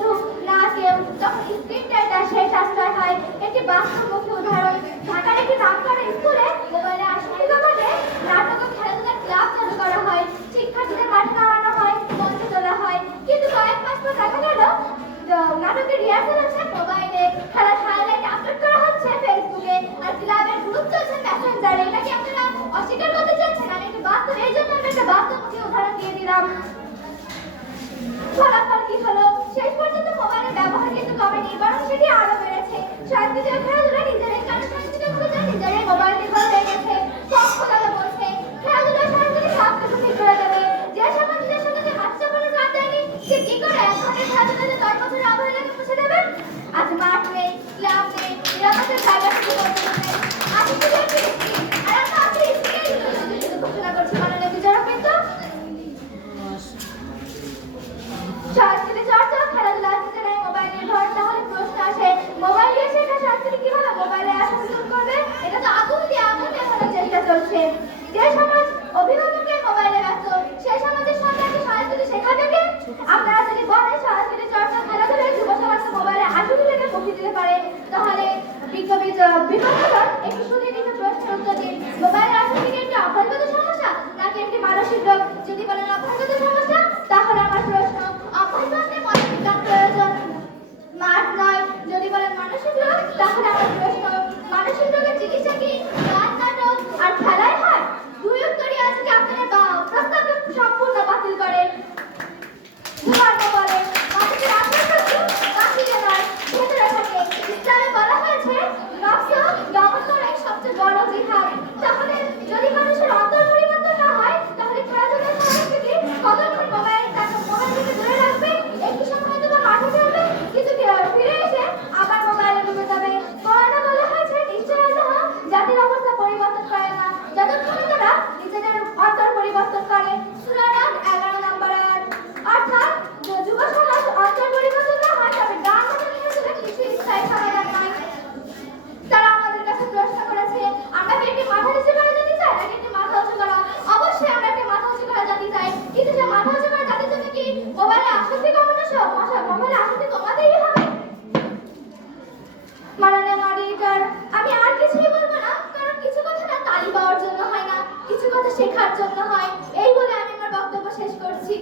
বন্ধু না কেউ যখন স্ক্রিন টাইম সেই সাশ্রয় হয়। একটি বাস্তবমুখী উদাহরণ, ঢাকার একটি নামকরা স্কুলে মোবাইলে আসক্তি কমাতে নাটক ও খেলাধুলার ক্লাব চালু করা হয়। শিক্ষার্থীদের মাঠে নামানো হয়, মঞ্চে তোলা হয়, কিন্তু কয়েক মাস পর দেখা গেল নাটকের রিহার্সাল হচ্ছে মোবাইলে, খেলার হাইলাইট আপলোড করা হচ্ছে ফেসবুকে, আর ক্লাবের গ্রুপ চলছে মেসেঞ্জারে। এটা কি আপনারা অস্বীকার করতে চাচ্ছেন? আমি একটা বাস্তব, এই জন্য আমি একটা বাস্তবমুখী উদাহরণ দিয়ে দিলাম। ফলাফল কি হলো? শেষ পর্যন্ত মোবাইলের ব্যবহার কিন্তু কমেনি, বরং সেটি আরো বেড়েছে। শান্তিতে খেলাধুলা নিজেরাই কারণ শান্তিতে নিজেরাই মোবাইল নির্ভর হয়ে গেছে। পক্ষদাতা বলছে খেলাধুলা সরাসরি স্বাস্থ্য ঠিক করে দেবে। যে সমাজের সাথে যে বাচ্চা বলে কাজ দেয়নি, সে কি করে এক ঘন্টা খেলাধুলাতে 10 বছরের অবহেলাকে মুছে দেবে? আজ মাঠ নেই, ক্লাব নেই, নিরাপত্তার জায়গা থেকে বঞ্চিত নেই। আজ শুধু একটি স্ক্রিন, আর আমরা আজকে স্ক্রিনের ঘোষণা করছি মাননীয় বিচারক কিন্তু সংস্কৃতি চর্চা খেলাধুলা নিজেরাই মোবাইল নির্ভর। তাহলে প্রশ্ন আসে, মোবাইল দিয়ে শেখা সংস্কৃতি কিভাবে মোবাইলে আসক্তি দূর করবে? এটা তো আগুন দিয়ে দেখানোর চেষ্টা চলছে। যে সমাজ অভিভাবকের মোবাইলে ব্যস্ত, সেই সমাজের সন্তানকে সংস্কৃতি শেখাবে কে? আপনারা যদি বলেন সংস্কৃতি চর্চা খেলাধুলায় যুব সমাজকে মোবাইলে আসক্তি থেকে মুক্তি দিতে পারে, তাহলে বিজ্ঞানীগণ একটি সুনির্দিষ্ট প্রশ্নের উত্তর দিন। মোবাইলে আসক্তি কি একটি অভ্যাসগত সমস্যা নাকি একটি মানসিক রোগ? যদি বলেন অভ্যাসগত সমস্যা, তাহলে আমার প্রশ্ন প্রয়োজন, মাঠ নয়। যদি বলেন মানসিক রোগ, তাহলে আমার প্রশ্ন মানসিক রোগের চিকিৎসা কি গান, নাটক আর খেলায় হয়? দুই উত্তরই আজকে আপনারা প্রস্তাবকে সম্পূর্ণ বাতিল করে ধর্ম বলে মানুষের আত্মসত্য বাতিলে নয়, ভেতরে থাকে। ইসলামে বলা হয়েছে নফস দমন করাই সবচেয়ে বড় জিহাদ। তাহলে যদি মানুষের অন্তর পরিবর্তন না হয়, তাহলে খেলাধুলার সংস্কৃতি কতক্ষণ মোবাইল থেকে দূরে রাখবে? একটু সময় তো মাঠে খেলবে, কিন্তু ফিরে এসে আবার মোবাইলে ডুবে যাবে। কোরআনে বলা হয়েছে নিশ্চয় আল্লাহ জাতির অবস্থা পরিবর্তন করে না যতক্ষণ তারা নিজেদের অন্তর পরিবর্তন করে। সূরা নাম 11 নম্বর আয়াত। অর্থাৎ যুব সমাজ অন্তর পরিবর্তন না হয়, তবে গান বাজনা নিয়ে চলে কিছু স্থায়ী সমাধান নয়। তারা আমাদের কাছে প্রশ্ন করেছে, আমরা কি একটি মাথা নিচু করা জাতি চাই নাকি একটি মাথা উঁচু করা? অবশ্যই আমরা একটি মাথা উঁচু করা জাতি চাই, কিন্তু সে মাথা উঁচু করা জাতির জন্য কি মোবাইলে আসক্তি কমানো সহ মোবাইলে আসক্তি কমাতেই হবে? মাননীয় মডারেটর, আমি আর কিছুই বলবো না, কারণ কিছু কথা না তালি পাওয়ার জন্য হয় না, কিছু কথা শেখার জন্য হয়। এই বলে আমি আমার বক্তব্য শেষ করছি।